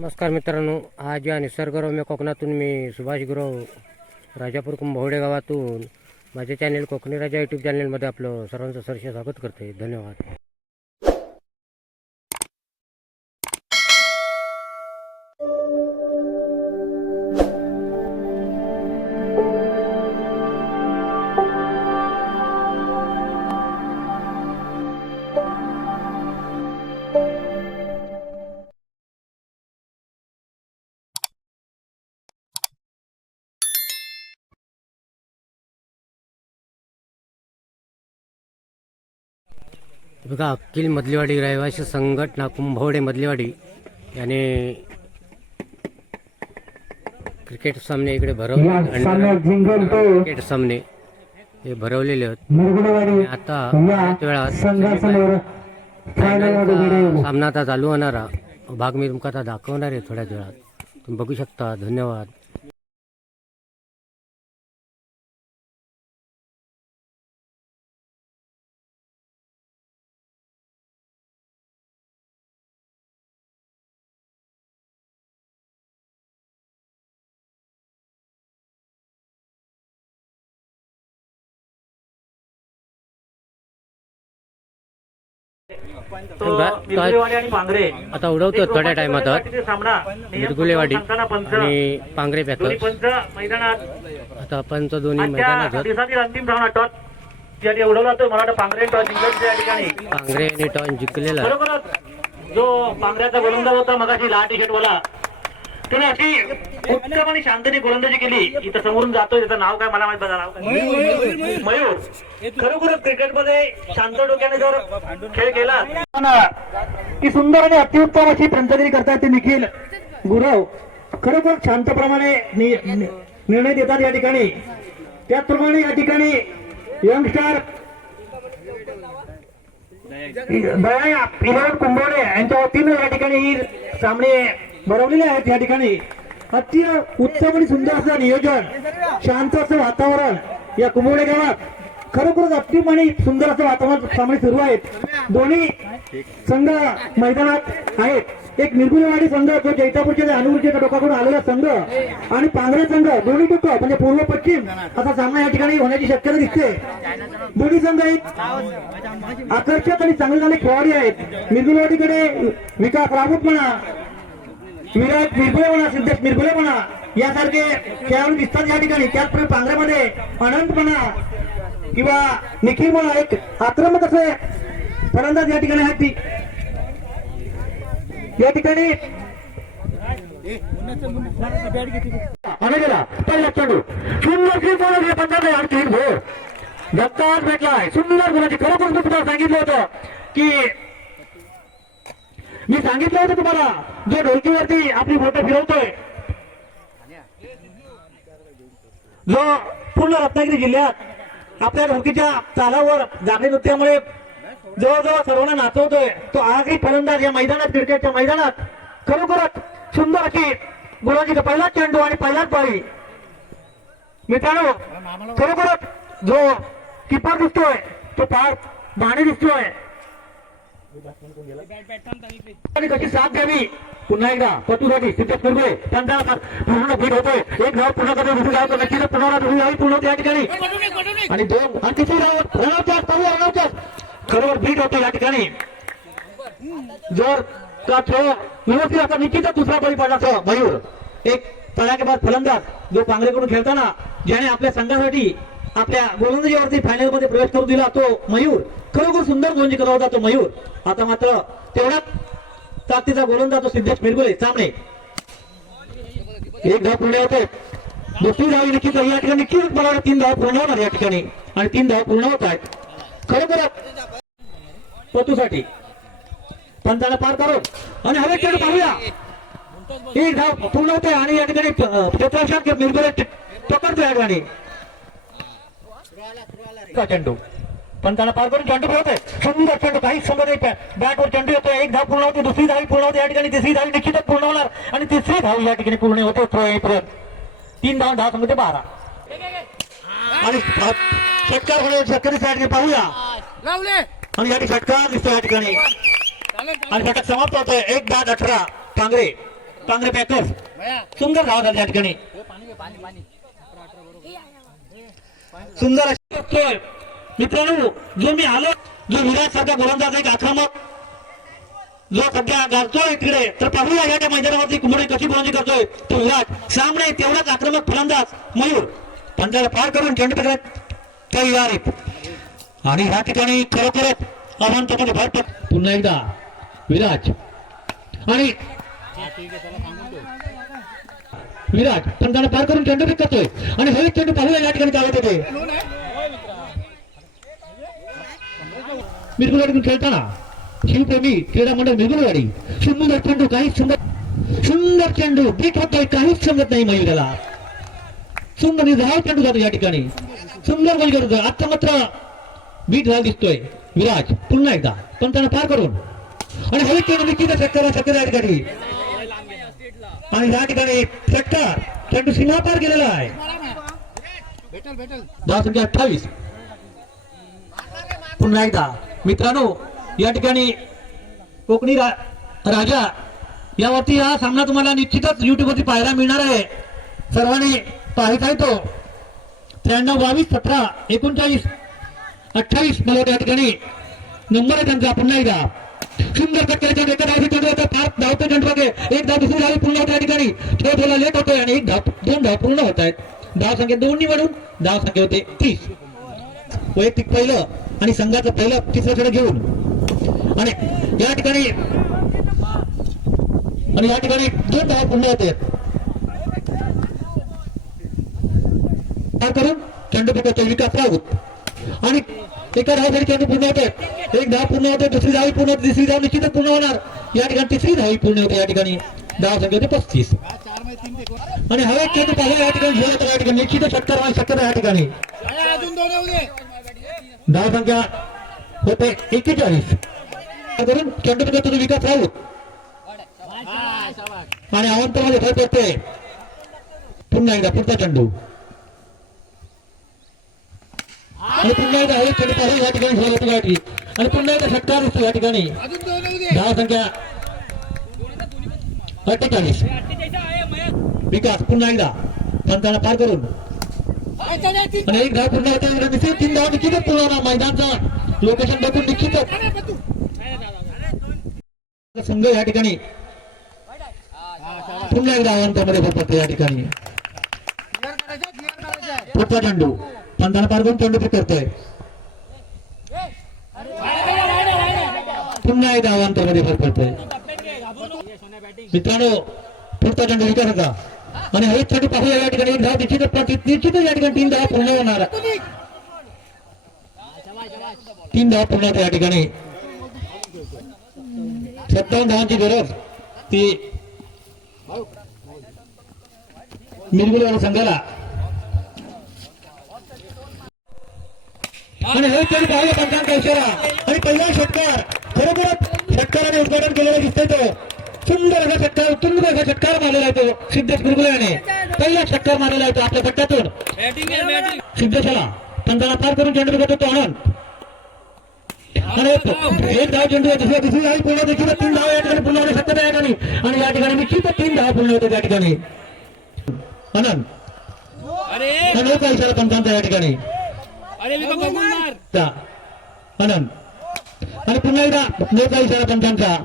नमस्कार मित्रांनो आज या निसर्गरम्य कोकणातून मी सुभाष गुरव राजापूर कुंभवडे गावातून माझे चॅनेल कोकणी राजा यूट्यूब चॅनेलमध्ये आपलं सर्वांचं सरसे स्वागत करते धन्यवाद. बघा अक्किल मधलीवाडी रहिवासी संघटना कुंभवडे मधलीवाडी याने क्रिकेट सामने इकडे भरवले. क्रिकेट सामने हे भरवलेले आहेत. आता वेळात सामना आता चालू होणारा भाग मी तुमका आता दाखवणार आहे थोड्याच वेळात तुम्ही बघू शकता. धन्यवाद. आणि पांगरे आता उडवतो थोड्या टायमात मिरगुलेवाडी आणि पांगरे पॅकर्स. मैदानात. आता पंच दोन्ही मैदानात. अंतिम सामना टॉस. उडवला तो मला पांगरे टॉस जिंकलं त्या ठिकाणी. पांगरे आणि टॉन जिंकलेला. आहे. बरोबरच. जो पांगऱ्याचा गोलंदाज होता मगाशी लाल टी शर्ट वाला त्याने अशी उत्तम आणि शांततेने गोलंदाजी केली. इथं समोरून जातोय. त्याचं नाव काय मला माहीत बघा. नाव काय? मयूर खरोखरच क्रिकेटमध्ये शांत डोक्याने जर खेळ केला. की सुंदर आणि अतिउत्तम अशी पंचगिरी करतात ते निखिल गुरव. खरोखर शांतप्रमाणे निर्णय देतात या ठिकाणी. त्याचप्रमाणे या ठिकाणी यंगस्टार दया इलेवन कुंभवडे यांच्या वतीनं या ठिकाणी ही सामने भरवलेले आहेत या ठिकाणी. अति उत्तम आणि सुंदर असं नियोजन शांत असं वातावरण या कुंभवडे गावात. खरोखरच अतिम आणि सुंदर असं वातावरण सामने सुरू आहेत दोन्ही संघ मैदानात आहेत. एक निर्गुणवाडी संघ जो जैतापूरच्या अनुगुरच्या टोकाकडून आलेला संघ आणि पांघरा संघ दोन्ही टोक म्हणजे पूर्व पश्चिम असा सामना या ठिकाणी होण्याची शक्यता दिसते. दोन्ही संघ एक आकर्षक आणि चांगले चांगले खेळाडू आहेत. निर्गुणवाडीकडे विकास राऊत म्हणा विराट मिरगुले म्हणा सिद्धेश मिरगुले म्हणा यासारखे खेळाडू दिसतात या ठिकाणी. त्याचप्रमाणे पांढऱ्यामध्ये अनंत म्हणा किंवा निखिल म्हणा एक आक्रमक असे फलंदाज या ठिकाणी आहेत या ठिकाणी आणि गेला. पहिला चेंडू सुंदर बोल पंधरा आणि तीन भोर धक्काच भेटलाय. सुंदर गुणाची खरोखर मी तुम्हाला सांगितलं होतं की मी सांगितलं होतं तुम्हाला जो ढोलकीवरती आपली बोटं फिरवतोय. जो पूर्ण रत्नागिरी जिल्ह्यात आपल्या ढोलकीच्या तालावर जागरी नृत्यामुळे जवळजवळ सर्वांना नाचवतोय तो आगरी फलंदाज या मैदानात क्रिकेटच्या मैदानात. खरोखरच सुंदर अशी गुरुजीचा पहिलाच चेंडू आणि पहिलाच बाई मित्रांनो खरोखरच जो किपर दिसतोय तो फार बाणे दिसतोय. आणि साथ द्यावी? पुन्हा एकदा सिद्धेश त्यांचा पूर्ण होतोय. एक धाव पूर्ण नक्कीच पूर्ण या ठिकाणी. आणि दोन आणि तिसरी भीट होतो या ठिकाणी. जर का खेळ व्यवस्थित आता निश्चितच दुसरा बळी पडला तो मयूर. एक तळाकेबाद फलंदाज जो पांगरेकडून खेळताना ज्याने आपल्या संघासाठी आपल्या गोलंदाजीवरती फायनलमध्ये प्रवेश करून दिला तो मयूर. खरोखर सुंदर गोलंदाजी करत होता तो मयूर. आता मात्र तेवढ्याच ताकदीचा गोलंदाज तो सिद्धेश मिरगुले. सामने. एक धाव पूर्ण होते. दुसरी धाव नक्कीच या ठिकाणी. नक्कीच मला तीन धाव पूर्ण होणार या ठिकाणी. आणि तीन धाव पूर्ण होत आहेत. खरोखर पतूसाठी. पंचाला पार करून आणि हवे खेळ पाहूया. एक धाव पूर्ण होते आणि या ठिकाणी क्षेत्ररक्षक मिरगुले पकडतो या ठिकाणी. का चेंडू? पंचाला पार करून चेंडू फिरवतोय सुंदर चेंडू काहीच समज नाही. बॅटवर चेंडू येतोय. एक धाव पूर्ण होते दुसरी धाव पूर्ण होते. या ठिकाणी तिसरी धाव निश्चितच पूर्ण होणार. आणि तिसरी धाव या ठिकाणी पूर्ण होते. थ्रो येईपर्यंत तीन धाव दहा समजते बारा. आणि षटकार होणे षटकारी साईडने पाहूया. आणि या ठिकाणी षटकार दिसतो या ठिकाणी. आणि षटक समाप्त होतोय. एक दहा अठरा. कांगरे पांढरे पॅकर्स. सुंदर धावा झाली या ठिकाणी. सुंदर अशी बघतोय मित्रांनो जो मी आलो जो विराट सारखा गोलंदाज एक आक्रमक जो सध्या गाजतोय तिकडे तर पाहूया या त्या मैदानावरती कुंभडे कशी गोलंदाजी करतोय. तो विराट सामने तेवढाच आक्रमक फलंदाज मयूर. पंचाला पार करून चेंडू पकडत तयार आणि ह्या ठिकाणी खरोखरच अवांतपणे भर पड पुन्हा एकदा विराज आणि विराज त्याला पार करून चेंडू पिक करतोय. आणि हे चेंडू पाहूया या ठिकाणी चालत होते मिरगुलवाडीतून खेळताना शिवप्रेमी क्रीडा मंडळ मिरगुलवाडी सुंदर चेंडू काहीच सुंदर सुंदर चेंडू बीट होतोय काहीच समजत नाही मयुराला. सुंदर निर्धाव चेंडू जातो या ठिकाणी. सुंदर गोल करतो आता मात्र बीट झाला दिसतोय. विराज पुन्हा एकदा पण त्यांना पार करून. आणि हवे चेंडू निश्चितच षटकाला शक्यता या ठिकाणी आणि या ठिकाणी ट्रॅक्टर चेंडू सीमा पार गेलेला आहे. दहा संख्या अठ्ठावीस. पुन्हा एकदा मित्रांनो या ठिकाणी कोकणी रा, राजा यावरती हा सामना तुम्हाला निश्चितच युट्यूब वरती पाहायला मिळणार आहे. सर्वांनी पाहायचा आहे तो. त्र्याण्णव बावीस सतरा एकोणचाळीस अठ्ठावीस मला या ठिकाणी नंबर आहे त्यांचा. पुन्हा एकदा सुंदर कट एका चेंडू होता पाच धावतो चेंडू बघे एक धाव दुसरी धाव पूर्ण होते ठिकाणी. खेळ थोडा लेट होतोय आणि एक धाव दोन धाव पूर्ण होत आहेत. धाव संख्या दोन निवडून धाव संख्या होते तीस. वैयक्तिक पहिलं आणि संघाचं पहिलं तिसरं खेळ घेऊन. आणि या ठिकाणी आणि या ठिकाणी दोन धाव पूर्ण होते काय करून? चेंडू विकास राऊत. आणि एका धावसाठी चेंडू पूर्ण होते एक धाव पूर्ण होते दुसरी धावी पूर्ण होते तिसरी धाव निश्चितच पूर्ण होणार. या ठिकाणी तिसरी धावी पूर्ण होते या ठिकाणी धाव संख्या होते पस्तीस. आणि हवे चेंडू पाहिजे या ठिकाणी घेऊन या ठिकाणी निश्चित षटकार व्हायची शक्यता या ठिकाणी. धाव संख्या होते एक्केचाळीस. करून चेंडू पिकवतो विकास राऊत आणि अवंतमध्ये भर पडते पुन्हा एकदा पुढचा चेंडू. आणि पुन्हा एकदा हवे चेंडू पाहिजे या ठिकाणी होतो या ठिकाणी आणि पुन्हा एकदा षटकार दिसतो या ठिकाणी. धाव संख्या. अठ्ठेचाळीस. विकास पुन्हा एकदा. पंचांना पार करून. आणि एक धाव होते आणि निश्चित तीन धाव निश्चितच होणार मैदानचा लोकेशन बघून निश्चितच. संघ या ठिकाणी. पुन्हा एकदा भर पडतो या ठिकाणी. पुढचा चेंडू पंचांना पार करून चेंडू पिक करतोय पुन्हा एकदा अवांतामध्ये भर पडतोय. मित्रांनो पुढचा चेंडू विचारायचा. आणि हवेत चेंडू पाहूया या ठिकाणी. एक धाव निश्चितच निश्चितच या ठिकाणी तीन धाव पूर्ण होणार. तीन धाव पूर्ण होते या ठिकाणी. सत्तावन्न धावांची गरज. ती मिरगुलवाला संघाला. आणि हे तरी पाहूया पंचांचा इशारा आणि पहिला षटकार खरोखरच षटकाराने उद्घाटन केलेला दिसतोय तो. सुंदर असा षटकार उत्तुंग असा षटकार मारलेला आहे तो सिद्धेश गुरगुले पहिला षटकार मारलेला आहे तो आपल्या पट्ट्यातून. सिद्धेशाला पंचाला पार करून चेंडू करतो तो आनंद. आणि एक धाव चेंडू दुसऱ्या दुसरी धाव पूर्ण होते किंवा तीन धाव या ठिकाणी पूर्ण होणे शक्यता आहे या ठिकाणी आणि या ठिकाणी निश्चितच तीन धाव पूर्ण होते त्या ठिकाणी. आनंद. इशारा पंचांचा या ठिकाणी. आणि पुन्हा एकदा नौका इशारा पंचांचा.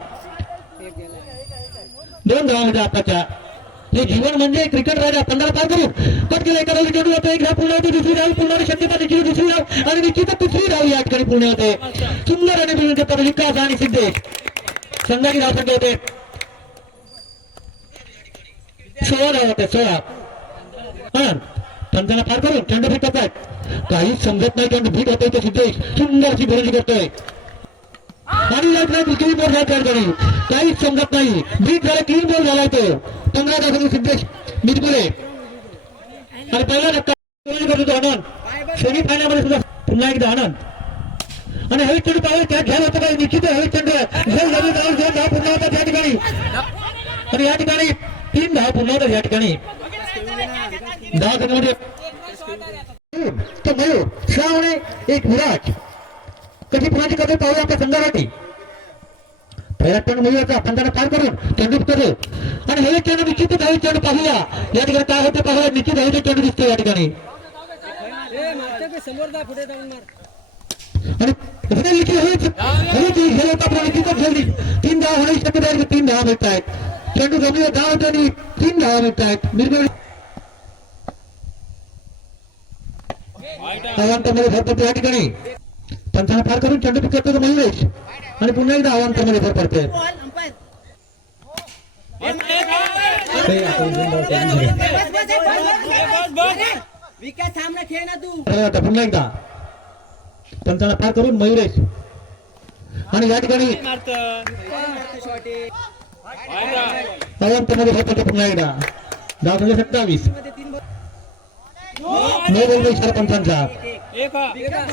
दोन धावामध्ये आताच्या. हे जीवन म्हणजे क्रिकेट राजा पंधरा पार करू. कट केलं एका धाव चेंडू होते एक धाव पूर्ण होते दुसरी धाव पूर्ण शक्यता देखील दुसरी धाव. आणि निश्चितच तिसरी धाव या ठिकाणी पूर्ण होते. सुंदर आणि मिळून देतात विकास आणि सिद्धेश संघाची धाव संख्या होते. सोळा धाव होते सोळा. आनंद पंचाला पार करून चेंडू फेक करतायत काहीच समजत नाही चेंडू भीट होतोय सुद्धा एक सुंदर अशी भरणी करतोय. आणि लागला क्लीन बॉल झाला त्या ठिकाणी काहीच समजत नाही. भीक झाला क्लीन बॉल झाला तो. पंधरा तासांनी सिद्धेश मिरपुरे. आणि पहिला धक्का करतो आनंद. सेमीफायनलमध्ये सुद्धा पुन्हा एकदा आनंद. आणि हवी चेंडू पाहिजे त्यात घ्यायला होतं काही. निश्चित हवी चेंडू झेल झाली धाव पुन्हा होता त्या ठिकाणी. आणि या ठिकाणी तीन धाव पुन्हा होतात या ठिकाणी. दहा सेकंदमध्ये तो मयूर श्रावणे एक विराट. कधी पुण्याची कधी पाहू आपल्या संघासाठी? पहिला चेंडू मयूरचा पंचाला पार करून चेंडू करू. आणि हे चेंडू निश्चित आहे चेंडू पाहूया. या ठिकाणी काय होते पाहूया. निश्चित आहे ते चेंडू दिसतो या ठिकाणी. आणि पुढे लिखित हेच हेच निश्चितच झाली तीन धावा होण्याची शक्यता आहे. तीन धावा मिळत आहेत. चेंडू जमिनीवर धाव होतो आणि तीन धावा मिळत आहेत. निर्मिळ अवांतरमध्ये भर पडते या ठिकाणी. त्यांचा फार करून चेंडू पिक करतो तो आणि पुन्हा एकदा अवांतरमध्ये भर पडते. पुन्हा एकदा. त्यांचा फार करून मयुरेश. आणि या ठिकाणी अवांतरमध्ये भर पुन्हा एकदा. दहा म्हणजे सत्तावीस. नऊ बोलतो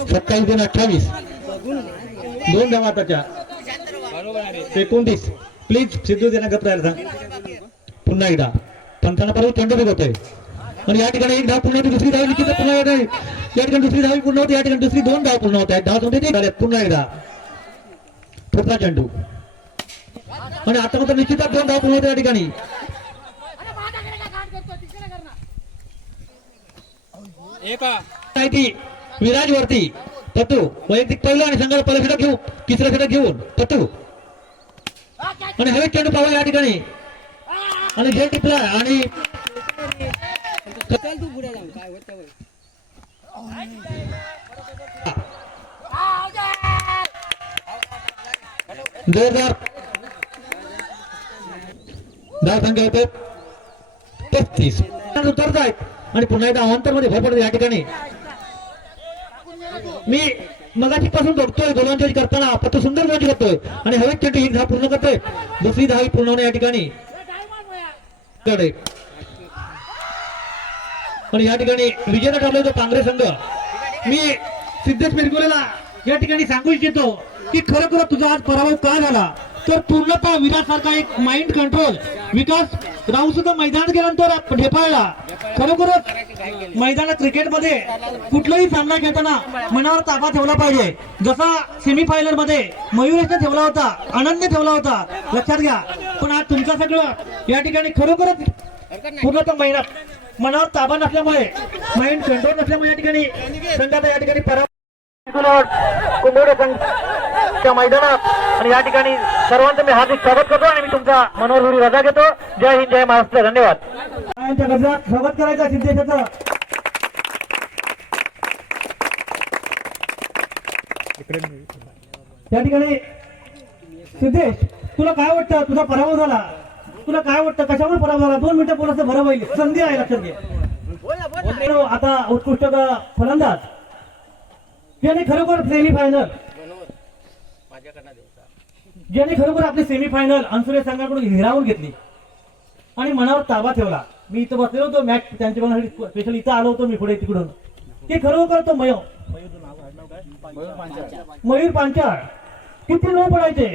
सत्तावीस दोन अठ्ठावीस. दोन धावा आताच्या एकोणतीस. प्लीज सिद्धू त्यांना गप सांग. पुन्हा एकदा. पंचांना परत चेंडू होतोय आणि या ठिकाणी एक धाव पूर्ण होती दुसरी धाव निश्चित पुन्हा येत आहे. या ठिकाणी दुसरी धाव पूर्ण होती या ठिकाणी दुसरी दोन धाव पूर्ण होत्या. धाव होते ते झाल्यात. पुन्हा एकदा. पुढचा चेंडू. आणि आता मात्र निश्चितच दोन धाव पूर्ण होते या ठिकाणी. विराज वरती पत्तू वैयक्तिक पहिलं आणि संघाला पहिला फिटक घेऊ तिसरा फिटक घेऊन. पत्तू आणि हवे चेंडू पाहूया या ठिकाणी. आणि झेल टिपला आणि जोरदार. दहा संख्या होते. पस्तीस उतरत आहेत आणि पुन्हा एकदा अवांतरमध्ये भर पडते या ठिकाणी. मी मगाची पासून बघतोय गोलंदाजी करताना पत्तू सुंदर गोलंदाजी करतोय. आणि हवेत चेंडू ही धाव पूर्ण करतोय. दुसरी धाव ही पूर्ण होणे या ठिकाणी. कडे. आणि या ठिकाणी विजेता ठरला होतो काँग्रेस संघ. मी सिद्धेश मिरगुरेला या ठिकाणी सांगू इच्छितो की खरोखर तुझा आज पराभव का झाला? तर पूर्णतः विरासारखा एक माइंड कंट्रोल विकास राहू सुद्धा मैदानात गेल्यानंतर ढेपाळला खरोखरच मैदानात क्रिकेटमध्ये कुठलाही सामना खेळताना मनावर ताबा ठेवला पाहिजे. जसा सेमीफायनलमध्ये मयुरेशने ठेवला होता आनंदने ठेवला होता लक्षात घ्या. पण आज तुमचं सगळं या ठिकाणी खरोखरच पूर्णतः मेहनत मनावर ताबा नसल्यामुळे माइंड कंट्रोल नसल्यामुळे या ठिकाणी संघाचा या ठिकाणी पराभव कुंभोडे संघ मैदानात आणि या ठिकाणी सर्वांचं मी हार्दिक स्वागत करतो आणि मी तुमचा मनोहर रजा घेतो. जय हिंद जय महाराष्ट्र. धन्यवाद. स्वागत करायचं सिद्धेशाचं त्या ठिकाणी सिद्धेश तुला काय वाटतं? तुझा पराभव झाला. तुला काय वाटतं? कशामुळे पराभव झाला? दोन मिनिटं बोलायचं बरं होईल. संधी आहे लक्षात घे. आता उत्कृष्ट फलंदाज. याने खरोखर सेमी फायनल ज्याने खरोखर आपले सेमीफायनल अनसुरे संघाकडून हिरावून घेतली. आणि मनावर ताबा ठेवला. मी इथं बसलेलो होतो मॅच त्यांच्या बघण्यासाठी स्पेशल इथं आलो होतो मी पुढे तिकडून. ते खरोखर तो मयो. मयूर पांचाळ. किती नो पडायचे?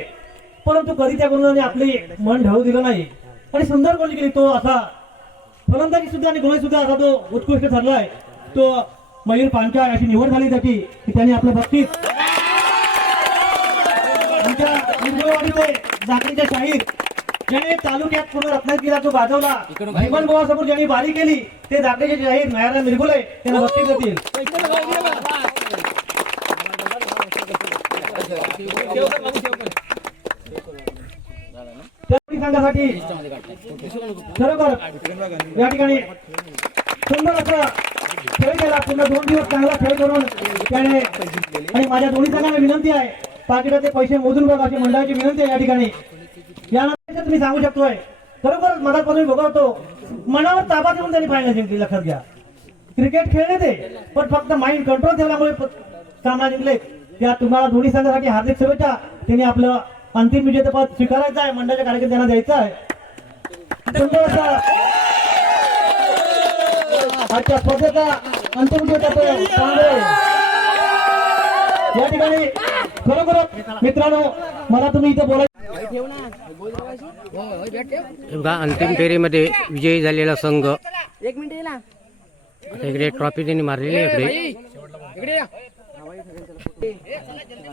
परंतु कधी त्या गुणाने आपले मन ढळू दिलं नाही. आणि सुंदर गोल केली तो असा. फलंदाजी सुद्धा आणि गोळी सुद्धा असा तो उत्कृष्ट ठरलाय. तो मयूर पांचाळ अशी निवड झाली त्याची की त्याने आपलं बक्षीस जाकडीचे शाहीर ज्याने तालुक्यात पूर्ण रत्नागिरीला जो गाजवला भीमन ज्यांनी बारी केली ते जाकडीचे शाहीर नारायण मिरगुले त्यांना देतील. संघासाठी खरोखर या ठिकाणी सुंदर असा खेळ केला. पूर्ण दोन दिवस चांगला खेळ करून त्याने आणि माझ्या दोन्ही संघांना विनंती आहे पाकिटाचे पैसे मोजून बघा अशी मंडळाची विनंती आहे या ठिकाणी. यानंतर तुम्ही सांगू शकतोय. खरोखर मधापासून बघतो मनावर ताबा देऊन त्यांनी फायनल जिंकली लक्षात घ्या. क्रिकेट खेळले ते पण फक्त माइंड कंट्रोल ठेवल्यामुळे सामना जिंकले. त्या तुम्हाला दोन्ही संघासाठी हार्दिक शुभेच्छा. त्यांनी आपलं अंतिम विजेतेपद स्वीकारायचं आहे. मंडळाच्या कार्यकर्त्यांना द्यायचं आहे. आजच्या स्पर्धेचा अंतिम विजेता या ठिकाणी खरोखरच मित्रांनो मला तुम्ही इथे बोलायचं बघा अंतिम फेरीमध्ये विजयी झालेला संघ. एक मिनिट इकडे ट्रॉफी त्यांनी मारलेली आहे इकडे.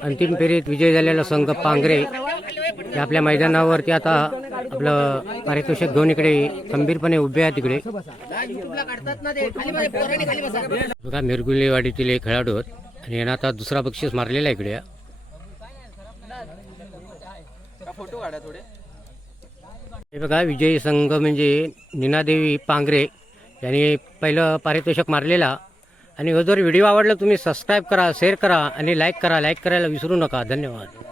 अंतिम फेरीत विजय झालेला संघ पांगरे. आपल्या मैदानावरती आता आपलं पारितोषिक घेऊन इकडे खंबीरपणे उभे आहेत तिकडे बघा मिरगुलेवाडीतील एक खेळाडू आहेत. आणि यांना आता दुसरा बक्षीस मारलेला आहे इकडे. हे बघा विजयी संघ म्हणजे नीनादेवी पांगरे यांनी पहिलं पारितोषिक मारलेला. आणि हो, जर व्हिडिओ आवडला तुम्ही सबस्क्राईब करा शेअर करा आणि लाईक करा. लाईक करायला विसरू नका. धन्यवाद.